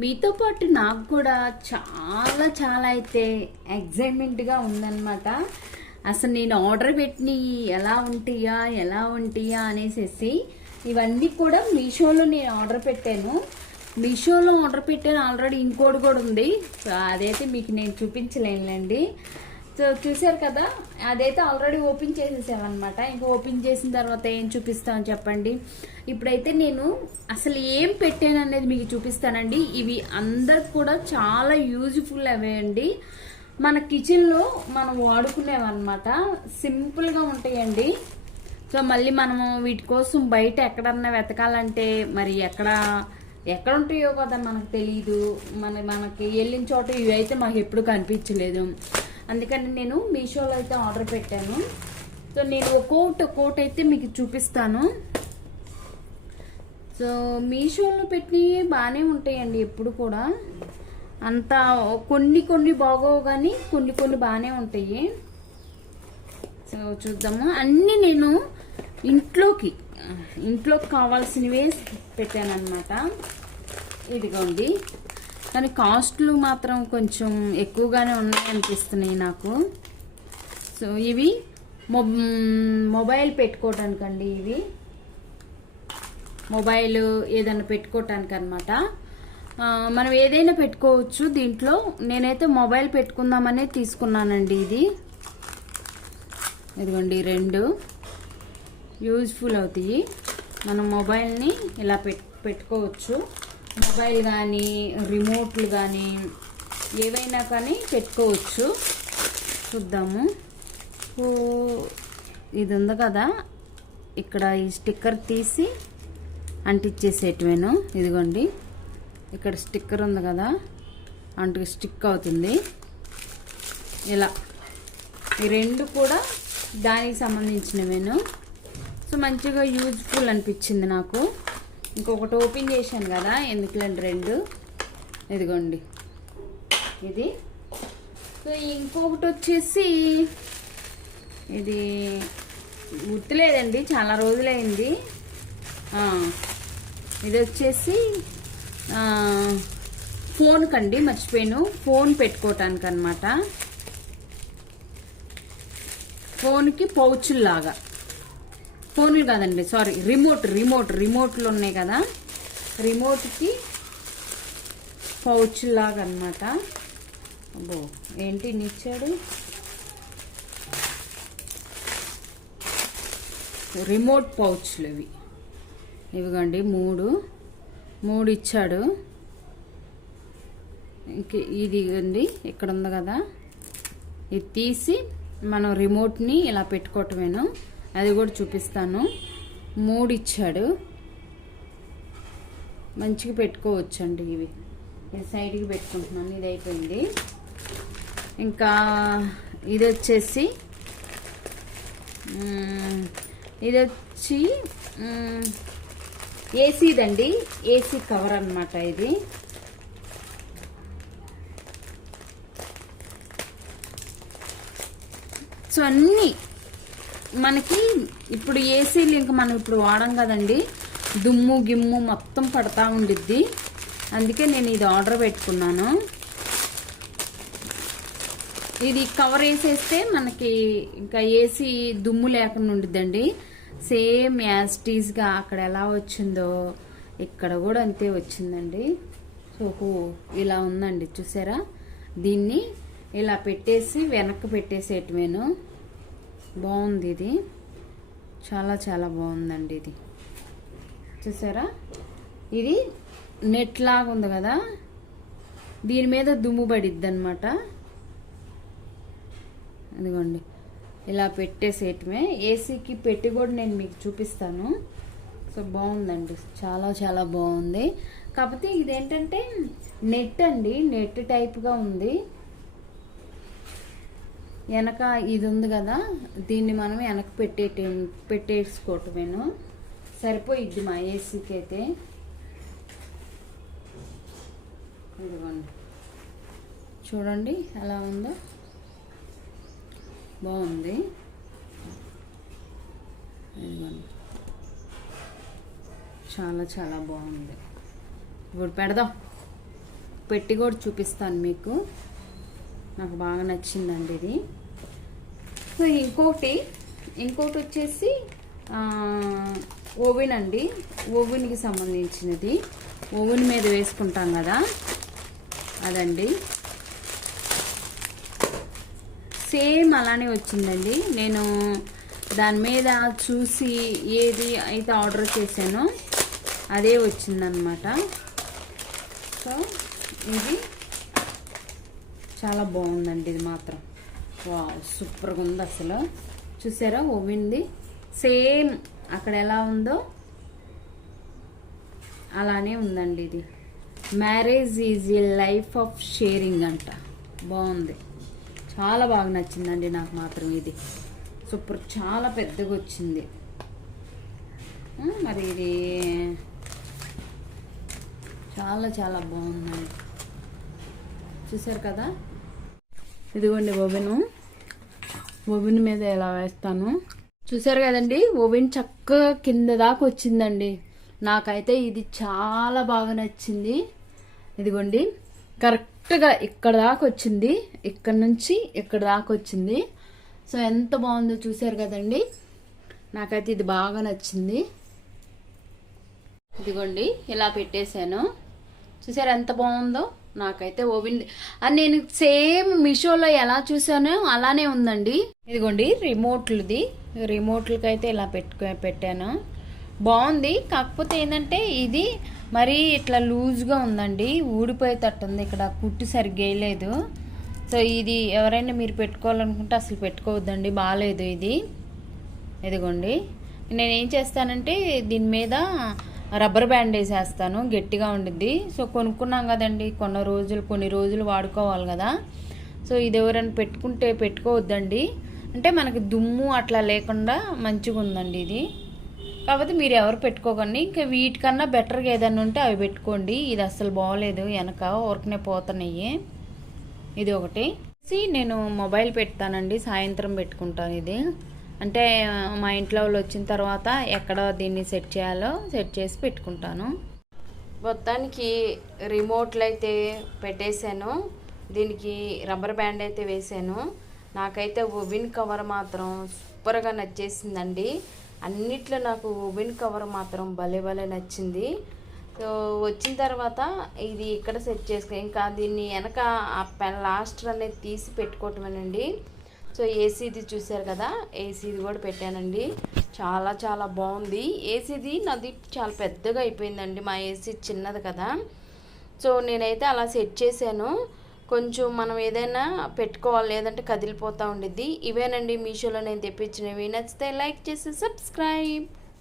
మీతో పాటు నాకు కూడా చాలా చాలా అయితే ఎగ్జైట్మెంట్గా ఉందన్నమాట. అసలు నేను ఆర్డర్ పెట్టిన ఎలా ఉంటాయా ఎలా ఉంటాయా అనేసి ఇవన్నీ కూడా మీషోలో నేను ఆర్డర్ పెట్టాను. మీషోలో ఆర్డర్ పెట్టాను ఆల్రెడీ ఇంకోటి కూడా ఉంది. సో అదైతే మీకు నేను చూపించలేనులేండి. సో చూసారు కదా? అదైతే ఆల్రెడీ ఓపెన్ చేసేసామన్నమాట. ఇంకా ఓపెన్ చేసిన తర్వాత ఏం చూపిస్తాం చెప్పండి? ఇప్పుడైతే నేను అసలు ఏం పెట్టాను అనేది మీకు చూపిస్తానండి. ఇవి అందరికి కూడా చాలా యూజ్ఫుల్ అవే అండి. మన కిచెన్లో మనం వాడుకునేవన్నమాట. సింపుల్గా ఉంటాయండి. సో మళ్ళీ మనము వీటి కోసం బయట ఎక్కడన్నా వెతకాలంటే మరి ఎక్కడ ఎక్కడ ఉంటాయో కదా మనకు తెలియదు మన మనకి వెళ్ళిన చోట ఇవి అయితే మాకు ఎప్పుడు కనిపించలేదు. అందుకని నేను మీషోలో అయితే ఆర్డర్ పెట్టాను. సో నేను ఒక్కోటి ఒక్కోటి అయితే మీకు చూపిస్తాను. సో మీషోలో పెట్టినవి బాగానే ఉంటాయండి ఎప్పుడు కూడా. అంత కొన్ని కొన్ని బాగోవు కానీ కొన్ని కొన్ని బాగానే ఉంటాయి. సో చూద్దాము. అన్నీ నేను ఇంట్లోకి ఇంట్లోకి కావాల్సినవే పెట్టాను అనమాట ఇదిగోండి. కానీ కాస్ట్లు మాత్రం కొంచెం ఎక్కువగానే ఉన్నాయి అనిపిస్తున్నాయి నాకు. సో ఇవి మొబైల్ పెట్టుకోవటానికండి ఇవి. మొబైల్ ఏదైనా పెట్టుకోవటానికి అనమాట మనం ఏదైనా పెట్టుకోవచ్చు దీంట్లో. నేనైతే మొబైల్ పెట్టుకుందామనే తీసుకున్నానండి ఇది. ఇదిగోండి రెండు. యూజ్ఫుల్ అవుతాయి. మనం మొబైల్ని ఇలా పెట్ పెట్టుకోవచ్చు. మొబైల్ కానీ రిమోట్లు కానీ ఏవైనా కానీ పెట్టుకోవచ్చు. చూద్దాము. ఇది ఉంది కదా. ఇక్కడ ఈ స్టిక్కర్ తీసి అంటించేసేటివేను ఇదిగోండి. ఇక్కడ స్టిక్కర్ ఉంది కదా. అంటు స్టిక్ అవుతుంది. ఇలా. ఈ రెండు కూడా దానికి సంబంధించినవేను. సో మంచిగా యూజ్ఫుల్ అనిపించింది నాకు. ఇంకొకటి ఓపెన్ చేశాను కదా ఎందుకులండి రెండు? ఇదిగోండి. ఇది. సో ఇంకొకటి వచ్చేసి ఇది గుర్తులేదండి చాలా రోజులైంది. ఇది వచ్చేసి ఫోన్ కండి మర్చిపోయాను. ఫోన్ పెట్టుకోవటానికి అనమాట ఫోన్కి పౌచుల్లాగా. ఫోన్లు కాదండి సారీ రిమోట్ రిమోట్ రిమోట్లు ఉన్నాయి కదా. రిమోట్కి పౌచ్ లాగా అనమాట అబ్బో ఏంటి నిచ్చాడు రిమోట్ పౌచ్లు ఇవి. ఇవిగండి మూడు. మూడు ఇచ్చాడు. ఇంక ఇది అండి ఇక్కడ ఉంది కదా. ఇది తీసి మనం రిమోట్ని ఇలా పెట్టుకోవటమేను. అది కూడా చూపిస్తాను. మూడు ఇచ్చాడు మంచిగా పెట్టుకోవచ్చు అండి ఇవి. ఇది సైడ్కి పెట్టుకుంటున్నాను. ఇది అయిపోయింది. ఇంకా ఇది వచ్చేసి ఇది వచ్చి ఏసీదండి. ఏసీ కవర్ అన్నమాట ఇది. సో అన్నీ మనకి ఇప్పుడు ఏసీలు ఇంకా మనం ఇప్పుడు వాడం కదండి దుమ్ము గిమ్ము మొత్తం పడతా ఉండిద్ది. అందుకే నేను ఇది ఆర్డర్ పెట్టుకున్నాను. ఇది కవర్ వేసేస్తే మనకి ఇంకా ఏసీ దుమ్ము లేకుండా ఉండిద్దండి. సేమ్ యాస్టీస్గా అక్కడ ఎలా వచ్చిందో ఇక్కడ కూడా అంతే వచ్చిందండి. సో హో, ఇలా ఉందండి చూసారా? దీన్ని ఇలా పెట్టేసి వెనక్కి పెట్టేసేటమేను బాగుంది ఇది. చాలా చాలా బాగుందండి ఇది. చూసారా? ఇది నెట్ లాగా ఉంది కదా? దీని మీద దుమ్ము పడిద్ది అనమాట అదిగోండి. ఇలా పెట్టేసేయటమే. ఏసీకి పెట్టి కూడా నేను మీకు చూపిస్తాను. సో బాగుందండి. చాలా చాలా బాగుంది. కాకపోతే ఇదేంటంటే నెట్ అండి. నెట్ టైప్గా ఉంది. వెనక ఇది ఉంది కదా దీన్ని మనం వెనక పెట్టేట పెట్టేసుకోవటమేను. సరిపోయిద్ది మా ఏసీకి అయితే. ఇదిగోండి. చూడండి ఎలా ఉందో. బాగుంది. ఇదిగోండి. చాలా చాలా బాగుంది. ఇప్పుడు పెడదాం. పెట్టి కూడా చూపిస్తాను మీకు. నాకు బాగా నచ్చిందండి ఇది. సో ఇంకోటి ఇంకోటి వచ్చేసి ఓవెన్ అండి. ఓవెన్కి సంబంధించినది. ఓవెన్ మీద వేసుకుంటాం కదా. అదండి. సేమ్ అలానే వచ్చిందండి. నేను దాని మీద చూసి ఏది అయితే ఆర్డర్ చేశానో అదే వచ్చిందనమాట సో ఇది చాలా బాగుందండి ఇది మాత్రం. వా సూపర్గా ఉంది అసలు. చూసారా ఓవింది. సేమ్ అక్కడ ఎలా ఉందో అలానే ఉందండి ఇది. Marriage is a life of sharing అంట. బాగుంది. చాలా బాగా నచ్చిందండి నాకు మాత్రం ఇది. సూపర్ చాలా పెద్దగా వచ్చింది. మరి ఇది చాలా చాలా బాగుందండి. చూసారు కదా? ఇదిగోండి ఓవెను ఓవెన్ మీద ఎలా వేస్తాను? చూసారు కదండి? ఓవెన్ చక్కగా కింద దాకా వచ్చిందండి. నాకైతే ఇది చాలా బాగా నచ్చింది. ఇదిగోండి. కరెక్ట్గా ఇక్కడ దాకా వచ్చింది. ఇక్కడ నుంచి ఇక్కడ దాకా వచ్చింది. సో ఎంత బాగుందో చూసారు కదండి? నాకైతే ఇది బాగా నచ్చింది. ఇదిగోండి. ఇలా పెట్టేశాను. చూసారు ఎంత బాగుందో? నాకైతే ఓవెన్ అది నేను సేమ్ మీషోలో ఎలా చూసానో అలానే ఉందండి. ఇదిగోండి రిమోట్లది. రిమోట్లకి అయితే ఇలా పెట్టుకో పెట్టాను. బాగుంది. కాకపోతే ఏంటంటే ఇది మరీ ఇట్లా లూజ్గా ఉందండి. ఊడిపోయేటట్టు ఉంది ఇక్కడ కుట్టు సరిగ్గా వేయలేదు. సో ఇది ఎవరైనా మీరు పెట్టుకోవాలనుకుంటే అసలు పెట్టుకోవద్దండి. బాగాలేదు ఇది. ఇదిగోండి. నేనేం చేస్తానంటే దీని మీద రబ్బర్ బ్యాండ్ వేసేస్తాను గట్టిగా ఉండిద్ది. సో కొనుక్కున్నాం కదండి కొన్ని రోజులు కొన్ని రోజులు వాడుకోవాలి కదా. సో ఇది ఎవరైనా పెట్టుకుంటే పెట్టుకోవద్దండి. అంటే మనకి దుమ్ము అట్లా లేకుండా మంచిగా ఉందండి ఇది. కాకపోతే మీరు ఎవరు పెట్టుకోకండి ఇంకా వీటికన్నా బెటర్గా ఏదైనా ఉంటే అవి పెట్టుకోండి. ఇది అస్సలు బాగోలేదు వెనక ఊరకనే పోతున్నాయి. ఇది ఒకటి. నేను మొబైల్ పెడతానండి సాయంత్రం పెట్టుకుంటాను ఇది. అంటే మా ఇంట్లో వాళ్ళు వచ్చిన తర్వాత ఎక్కడ దీన్ని సెట్ చేయాలో సెట్ చేసి పెట్టుకుంటాను. మొత్తానికి రిమోట్లు అయితే పెట్టేశాను. దీనికి రబ్బర్ బ్యాండ్ అయితే వేసాను నాకైతే ఓవెన్ కవర్ మాత్రం సూపర్గా నచ్చేసిందండి. అన్నిట్లో నాకు ఓవెన్ కవర్ మాత్రం భలే భలే నచ్చింది. సో వచ్చిన తర్వాత ఇది ఇక్కడ సెట్ చేసుకుని ఇంకా దీన్ని వెనక ఆ పెన్ లాస్టర్ అనేది తీసి పెట్టుకోవటమేనండి. సో ఏసీది చూసారు కదా? ఏసీది కూడా పెట్టానండి. చాలా చాలా బాగుంది. ఏసీది నాది చాలా పెద్దగా అయిపోయిందండి. మా ఏసీ చిన్నది కదా. సో నేనైతే అలా సెట్ చేశాను. కొంచెం మనం ఏదైనా పెట్టుకోవాలి లేదంటే కదిలిపోతూ ఉండిద్ది. ఇవేనండి మీషోలో నేను తెప్పించినవి. నచ్చితే లైక్ చేసి సబ్స్క్రైబ్.